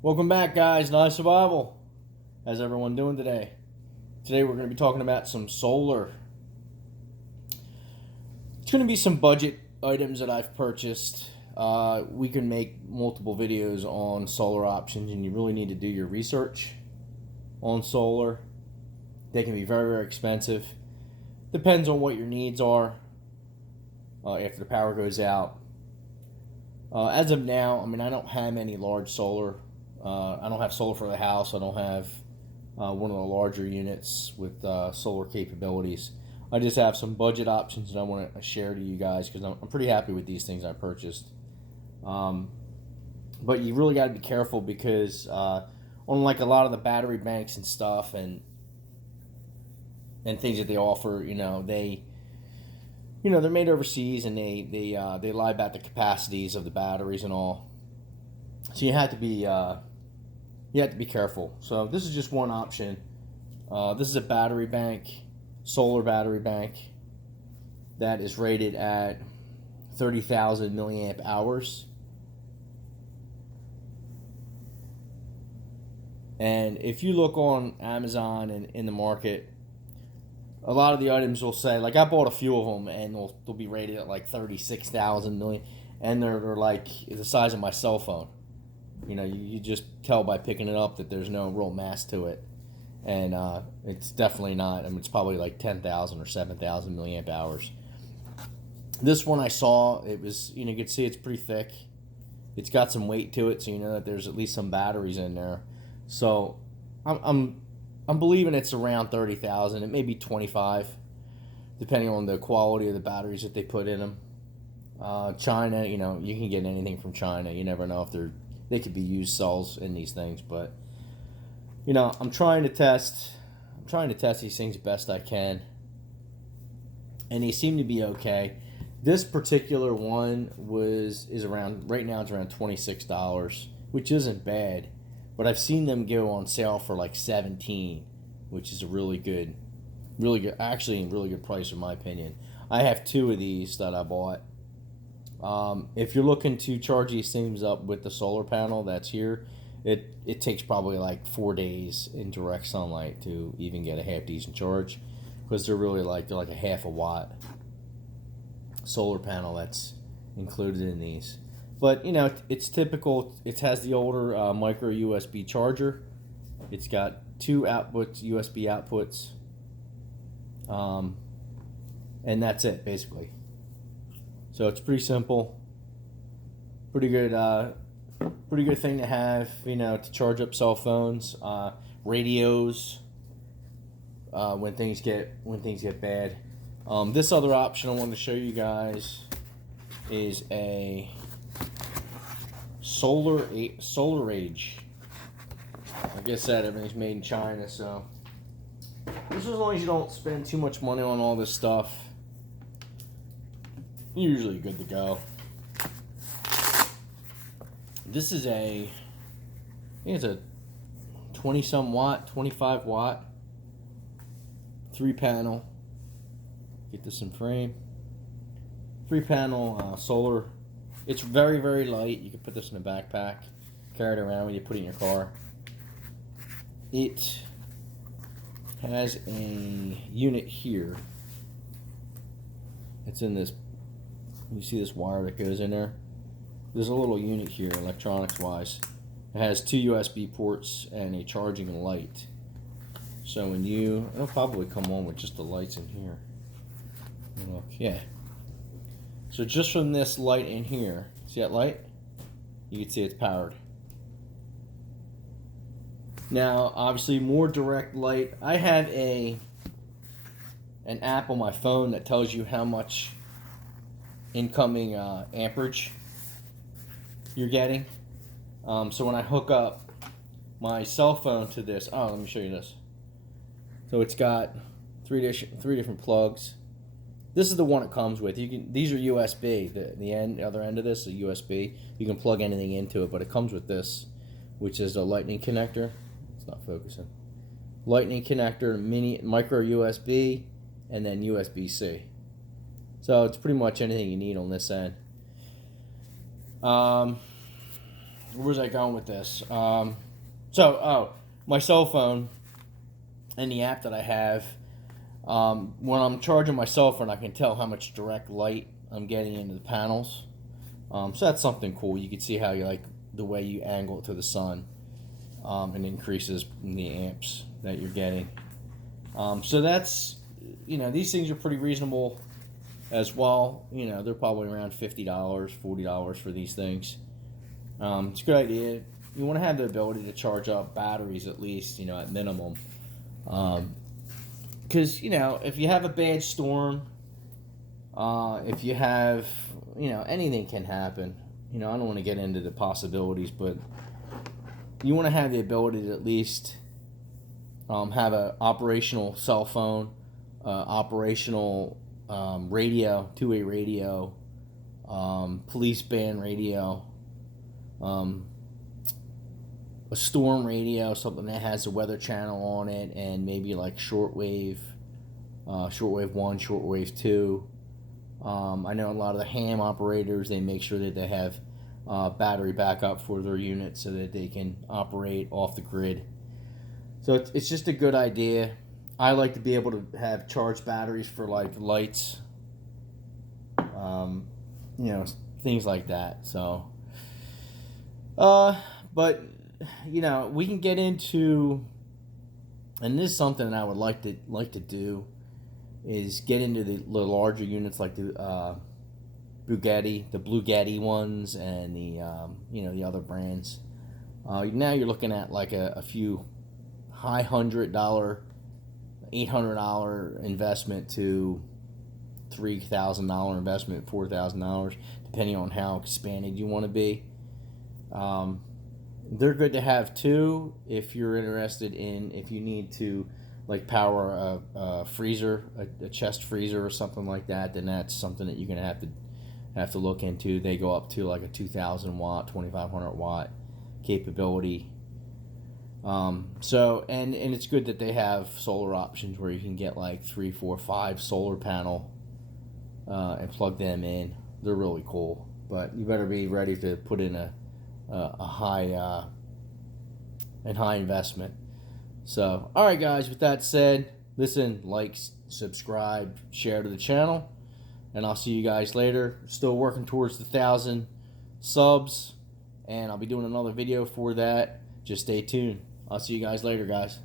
Welcome back, guys. Nice survival. How's everyone doing today? Today we're going to be talking about some solar. It's going to be some budget items that I've purchased. We can make multiple videos on solar options, and you really need to do your research on solar. They can be very, very expensive. Depends on what your needs are after the power goes out. As of now, I mean, I don't have any large solar. I don't have solar for the house. I don't have one of the larger units with solar capabilities. I just have some budget options that I want to share to you guys because I'm pretty happy with these things I purchased. But you really got to be careful because on like a lot of the battery banks and stuff and things that they offer, they're made overseas and they lie about the capacities of the batteries and all. So you have to be careful. So this is just one option. This is a battery bank, solar battery bank that is rated at 30,000 milliamp hours. And if you look on Amazon and in the market, a lot of the items will say, like I bought a few of them and they'll be rated at like 36,000 million, and they're like the size of my cell phone. You just tell by picking it up that there's no real mass to it. And it's definitely not. I mean, it's probably like 10,000 or 7,000 milliamp hours. This one I saw, it was, you can see it's pretty thick. It's got some weight to it, so you know that there's at least some batteries in there. So I'm believing it's around 30,000. It may be 25, depending on the quality of the batteries that they put in them. China, you can get anything from China. You never know if they could be used cells in these things, but I'm trying to test these things best I can, and they seem to be okay. This particular one is around right now. It's around $26, which isn't bad, but I've seen them go on sale for like $17, which is a really good, actually a really good price in my opinion. I have two of these that I bought. If you're looking to charge these things up with the solar panel that's here, it takes probably like 4 days in direct sunlight to even get a half decent charge, because they're like a half a watt solar panel that's included in these. But it's typical. It has the older micro USB charger. It's got two USB outputs, and that's it basically. So it's pretty simple, pretty good thing to have, to charge up cell phones, radios, when things get bad. This other option I wanted to show you guys is a Solar Age. Like I said, everything's made in China, so just as long as you don't spend too much money on all this stuff, you're usually good to go. This is I think it's a 20-some watt, 25 watt, 3-panel. Get this in frame. 3-panel solar. It's very, very light. You can put this in a backpack, carry it around when you put it in your car. It has a unit here. It's in this. You see this wire that goes in there? There's a little unit here, electronics-wise. It has 2 USB ports and a charging light. So when it'll probably come on with just the lights in here. Look, yeah. So just from this light in here, see that light? You can see it's powered. Now, obviously, more direct light. I have an app on my phone that tells you how much incoming amperage you're getting. So when I hook up my cell phone to this, let me show you this. So it's got three different plugs. This is the one it comes with. These are USB. The other end of this is USB. You can plug anything into it, but it comes with this, which is a lightning connector. It's not focusing. Lightning connector, micro USB, and then USB-C. So it's pretty much anything you need on this end. where was I going with this? My cell phone and the app that I have, when I'm charging my cell phone, I can tell how much direct light I'm getting into the panels. So that's something cool. You can see how you like the way you angle it to the sun, and increases the amps that you're getting. So that's, these things are pretty reasonable as well. They're probably around $50, $40 for these things. It's a good idea. You want to have the ability to charge up batteries at least, at minimum. Because, if you have a bad storm, if you have, anything can happen. I don't want to get into the possibilities, but you want to have the ability to at least have an operational cell phone, operational radio, two-way radio, police band radio, a storm radio, something that has a weather channel on it, and maybe like shortwave 1, shortwave 2. I know a lot of the ham operators, they make sure that they have battery backup for their units so that they can operate off the grid. So it's just a good idea. I like to be able to have charged batteries for like lights, things like that. So, but we can get into, and this is something that I would like to do, is get into the larger units like the Bugatti ones, and the other brands. Now you're looking at like a few high $100, $800 investment to $3,000 investment, $4,000, depending on how expanded you want to be. They're good to have too if you're interested in, if you need to like power a freezer, a chest freezer or something like that, then that's something that you're gonna have to look into. They go up to like a 2,000 watt, 2,500 watt capability. So and it's good that they have solar options where you can get like 3, 4, 5 solar panel and plug them in. They're really cool, but you better be ready to put in a high investment. So, all right, guys. With that said, listen, like, subscribe, share to the channel, and I'll see you guys later. Still working towards the 1,000 subs, and I'll be doing another video for that. Just stay tuned. I'll see you guys later, guys.